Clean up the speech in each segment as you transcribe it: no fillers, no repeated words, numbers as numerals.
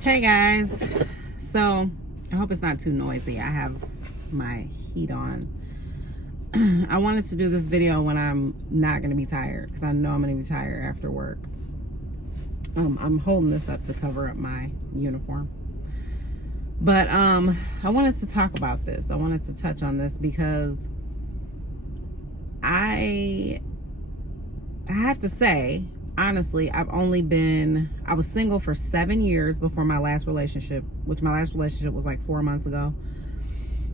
Hey guys, so I hope it's not too noisy. I have my heat on. I wanted to do this video when I'm not going to be tired, because I know I'm going to be tired after work. I'm holding this up to cover up my uniform, but I wanted to talk about this. I wanted to touch on this because I have to say, honestly, I was single for 7 years before my last relationship, which my last relationship was like 4 months ago,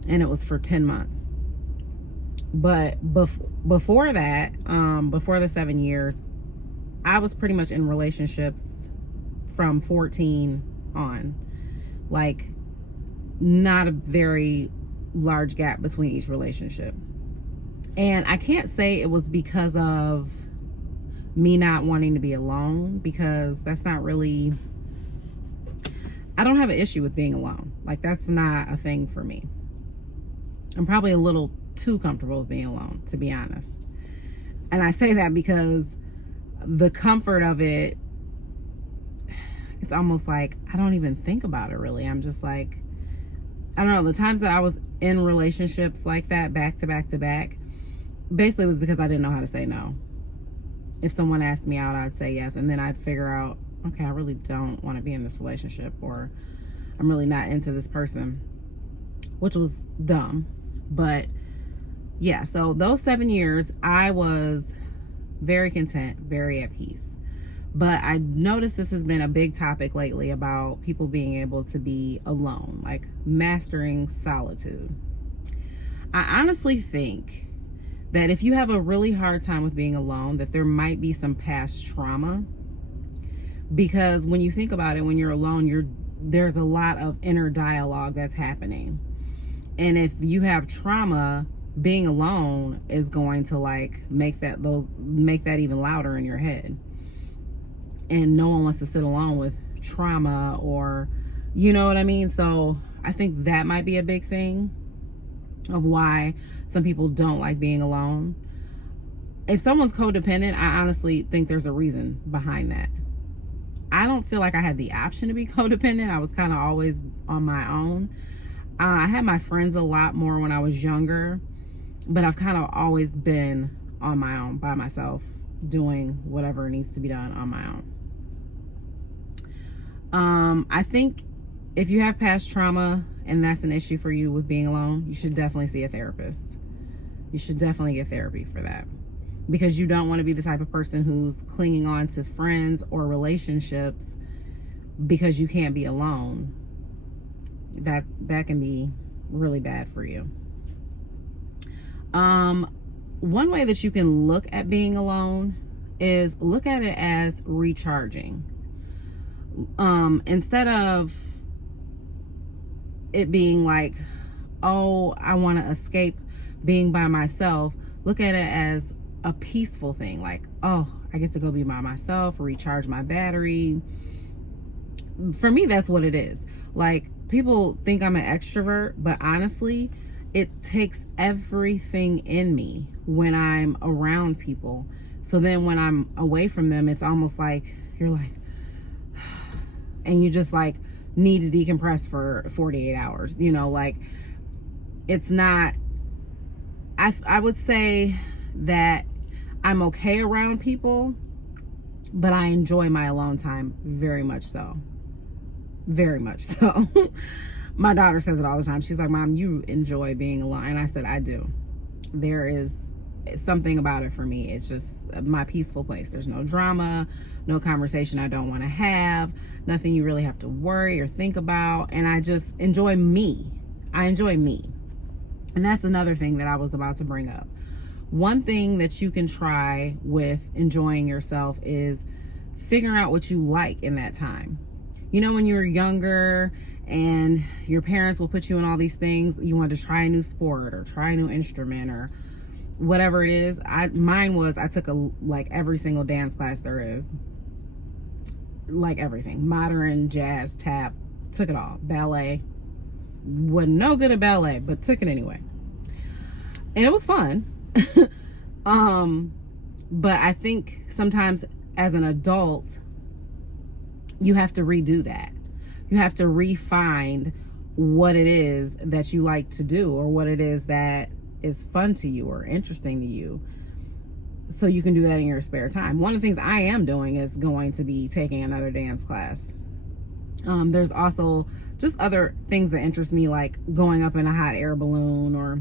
and it was for 10 months. But before that, before the 7 years, I was pretty much in relationships from 14 on. Like, not a very large gap between each relationship. And I can't say it was because of me not wanting to be alone, because that's not really, I don't have an issue with being alone. Like, that's not a thing for me. I'm probably a little too comfortable with being alone, to be honest. And I say that because the comfort of it, it's almost like I don't even think about it really. I'm just like, I don't know, the times that I was in relationships like that, back to back to back, basically it was because I didn't know how to say no. If someone asked me out, I'd say yes, and then I'd figure out, okay, I really don't want to be in this relationship, or I'm really not into this person, which was dumb. But yeah, so those 7 years, I was very content, very at peace. But I noticed this has been a big topic lately about people being able to be alone, like mastering solitude. I honestly think that if you have a really hard time with being alone, that there might be some past trauma. Because when you think about it, when you're alone, there's a lot of inner dialogue that's happening. And if you have trauma, being alone is going to like make that even louder in your head. And no one wants to sit alone with trauma, or you know what I mean? So I think that might be a big thing of why some people don't like being alone. If someone's codependent, I honestly think there's a reason behind that. I don't feel like I had the option to be codependent. I was kind of always on my own. I had my friends a lot more when I was younger, but I've kind of always been on my own, by myself, doing whatever needs to be done on my own. I think if you have past trauma and that's an issue for you with being alone, you should definitely see a therapist. You should definitely get therapy for that, because you don't want to be the type of person who's clinging on to friends or relationships because you can't be alone. That can be really bad for you. One way that you can look at being alone is look at it as recharging. Instead of it being like, oh, I want to escape being by myself, look at it as a peaceful thing. Like, oh, I get to go be by myself, recharge my battery. For me, that's what it is. Like, people think I'm an extrovert, but honestly, it takes everything in me when I'm around people. So then when I'm away from them, it's almost like you're like, and you just like need to decompress for 48 hours, you know, like it's not, I would say that I'm okay around people, but I enjoy my alone time very much so. Very much so. My daughter says it all the time. She's like, Mom, you enjoy being alone. And I said, I do. There is something about it for me. It's just my peaceful place. There's no drama, no conversation I don't want to have, nothing you really have to worry or think about. And I just enjoy me. I enjoy me. And that's another thing that I was about to bring up. One thing that you can try with enjoying yourself is figuring out what you like in that time. You know, when you were younger and your parents will put you in all these things, you wanted to try a new sport or try a new instrument or whatever it is. I took like every single dance class there is. Like everything. Modern, jazz, tap, took it all. Ballet. Wasn't no good at ballet, but took it anyway. And it was fun. But I think sometimes as an adult, you have to redo that. You have to refine what it is that you like to do, or what it is that is fun to you or interesting to you, so you can do that in your spare time. One of the things I am doing is going to be taking another dance class. There's also just other things that interest me, like going up in a hot air balloon, or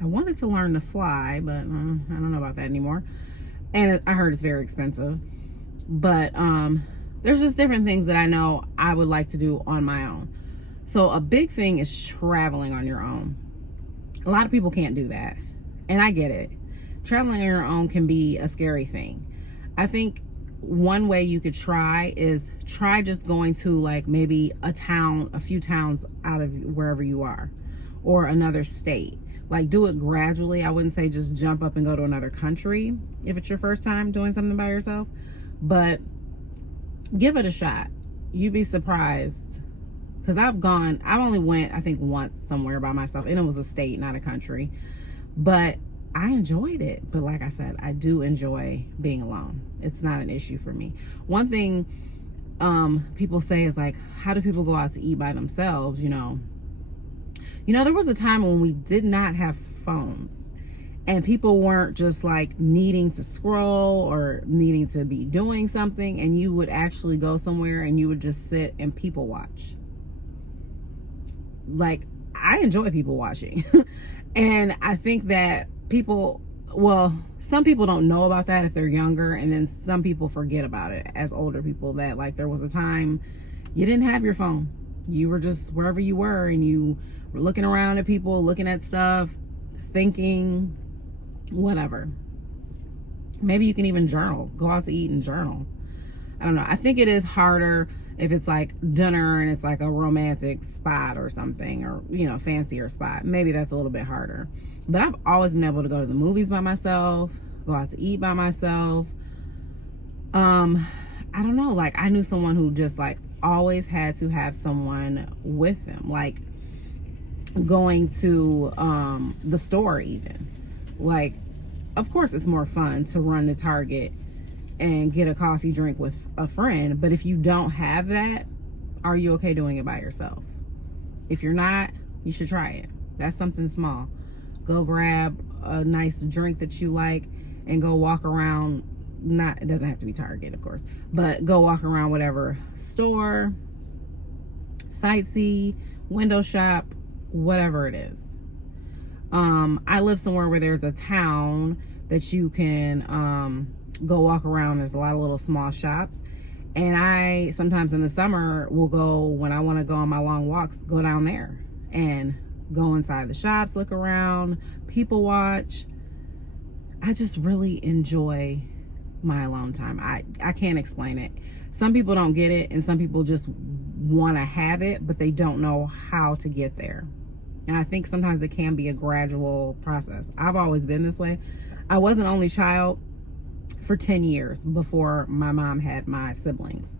I wanted to learn to fly, but I don't know about that anymore. And I heard it's very expensive. But there's just different things that I know I would like to do on my own. So a big thing is traveling on your own. A lot of people can't do that, and I get it. Traveling on your own can be a scary thing. I think one way you could try is just going to like maybe a few towns out of wherever you are, or another state. Like, do it gradually. I wouldn't say just jump up and go to another country if it's your first time doing something by yourself, but give it a shot. You'd be surprised. Because I only went, I think, once somewhere by myself, and it was a state, not a country. But I enjoyed it. But like I said, I do enjoy being alone. It's not an issue for me. One thing people say is like, how do people go out to eat by themselves? You know, there was a time when we did not have phones, and people weren't just like needing to scroll or needing to be doing something, and you would actually go somewhere and you would just sit and people watch. Like, I enjoy people watching. And I think that some people don't know about that if they're younger, and then some people forget about it as older people, that like there was a time you didn't have your phone. You were just wherever you were, and you were looking around at people, looking at stuff, thinking, whatever. Maybe you can even journal. Go out to eat and journal. I don't know. I think it is harder if it's like dinner and it's like a romantic spot or something, or, fancier spot. Maybe that's a little bit harder. But I've always been able to go to the movies by myself, go out to eat by myself. I don't know. Like, I knew someone who just like always had to have someone with them. Like, going to the store even. Like, of course it's more fun to run to Target and get a coffee drink with a friend, but if you don't have that, are you okay doing it by yourself? If you're not, you should try it. That's something small. Go grab a nice drink that you like and go walk around. It doesn't have to be Target, of course, but go walk around whatever store, sightsee, window shop, whatever it is. I live somewhere where there's a town that you can go walk around. There's a lot of little small shops, and I sometimes in the summer will go, when I want to go on my long walks, go down there and go inside the shops, look around, people watch. I just really enjoy my alone time. I can't explain it. Some people don't get it, and some people just want to have it, but they don't know how to get there. And I think sometimes it can be a gradual process. I've always been this way. I was an only child for 10 years before my mom had my siblings.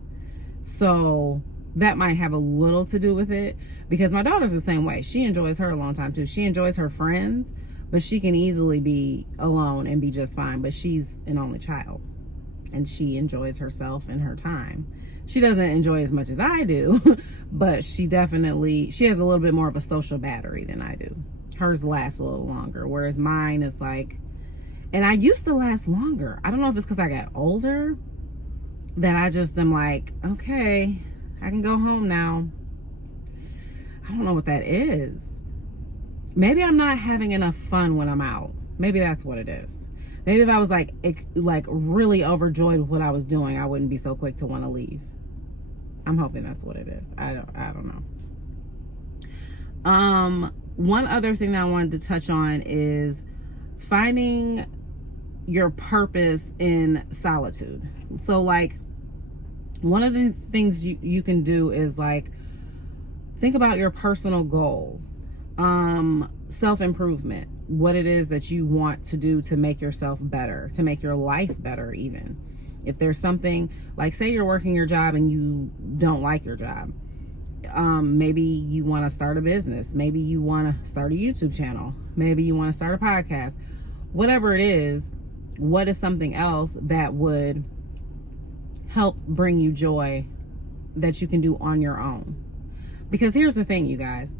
So that might have a little to do with it, because my daughter's the same way. She enjoys her alone time too. She enjoys her friends, but she can easily be alone and be just fine. But she's an only child, and she enjoys herself and her time. She doesn't enjoy as much as I do, but she has a little bit more of a social battery than I do. Hers lasts a little longer, whereas mine is like, and I used to last longer. I don't know if it's because I got older, that I just am like, okay, I can go home now. I don't know what that is. Maybe I'm not having enough fun when I'm out. Maybe that's what it is. Maybe if I was like really overjoyed with what I was doing, I wouldn't be so quick to want to leave. I'm hoping that's what it is. I don't know. One other thing that I wanted to touch on is finding your purpose in solitude. So like, one of the things you can do is like, think about your personal goals, self-improvement, what it is that you want to do to make yourself better, to make your life better. Even if there's something, like say you're working your job and you don't like your job, maybe you want to start a business, maybe you want to start a YouTube channel, maybe you want to start a podcast, whatever it is. What is something else that would help bring you joy that you can do on your own. Because here's the thing, you guys,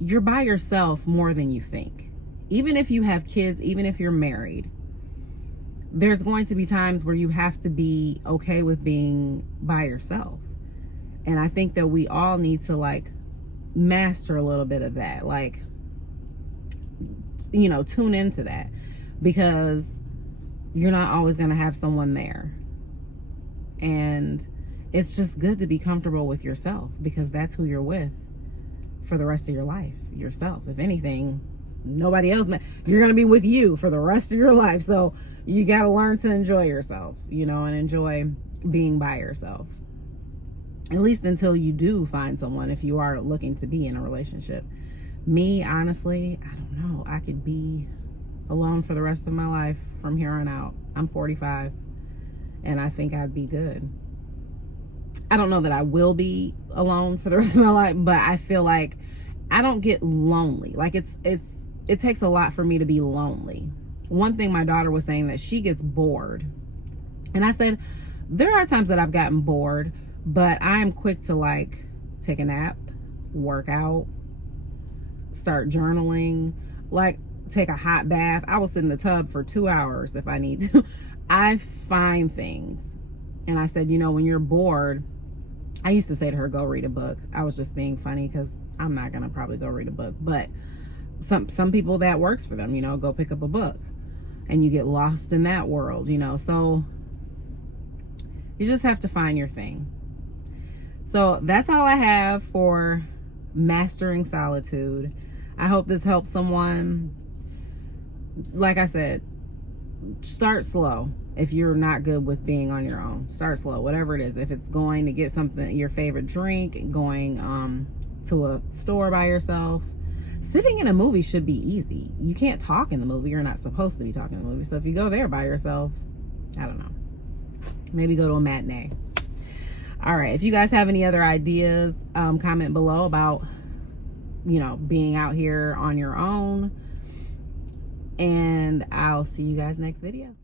you're by yourself more than you think. Even if you have kids, even if you're married, there's going to be times where you have to be okay with being by yourself. And I think that we all need to like master a little bit of that, like, you know, tune into that, because you're not always going to have someone there. And it's just good to be comfortable with yourself, because that's who you're with for the rest of your life, yourself. If anything, nobody else, you're going to be with you for the rest of your life. So you got to learn to enjoy yourself, you know, and enjoy being by yourself, at least until you do find someone, if you are looking to be in a relationship. Me, honestly, I don't know. I could be alone for the rest of my life from here on out. I'm 45 and I think I'd be good. I don't know that I will be alone for the rest of my life, but I feel like I don't get lonely. Like it takes a lot for me to be lonely. One thing my daughter was saying, that she gets bored. And I said, there are times that I've gotten bored, but I'm quick to like take a nap, work out, start journaling, like take a hot bath. I will sit in the tub for 2 hours if I need to. I find things. And I said, you know, when you're bored, I used to say to her, go read a book. I was just being funny, because I'm not going to probably go read a book. But some people, that works for them, you know, go pick up a book. And you get lost in that world, you know. So you just have to find your thing. So that's all I have for mastering solitude. I hope this helps someone. Like I said, start slow. If you're not good with being on your own, start slow, whatever it is. If it's going to get something, your favorite drink, going to a store by yourself. Sitting in a movie should be easy. You can't talk in the movie. You're not supposed to be talking in the movie. So if you go there by yourself, I don't know, maybe go to a matinee. All right. If you guys have any other ideas, comment below about, you know, being out here on your own. And I'll see you guys next video.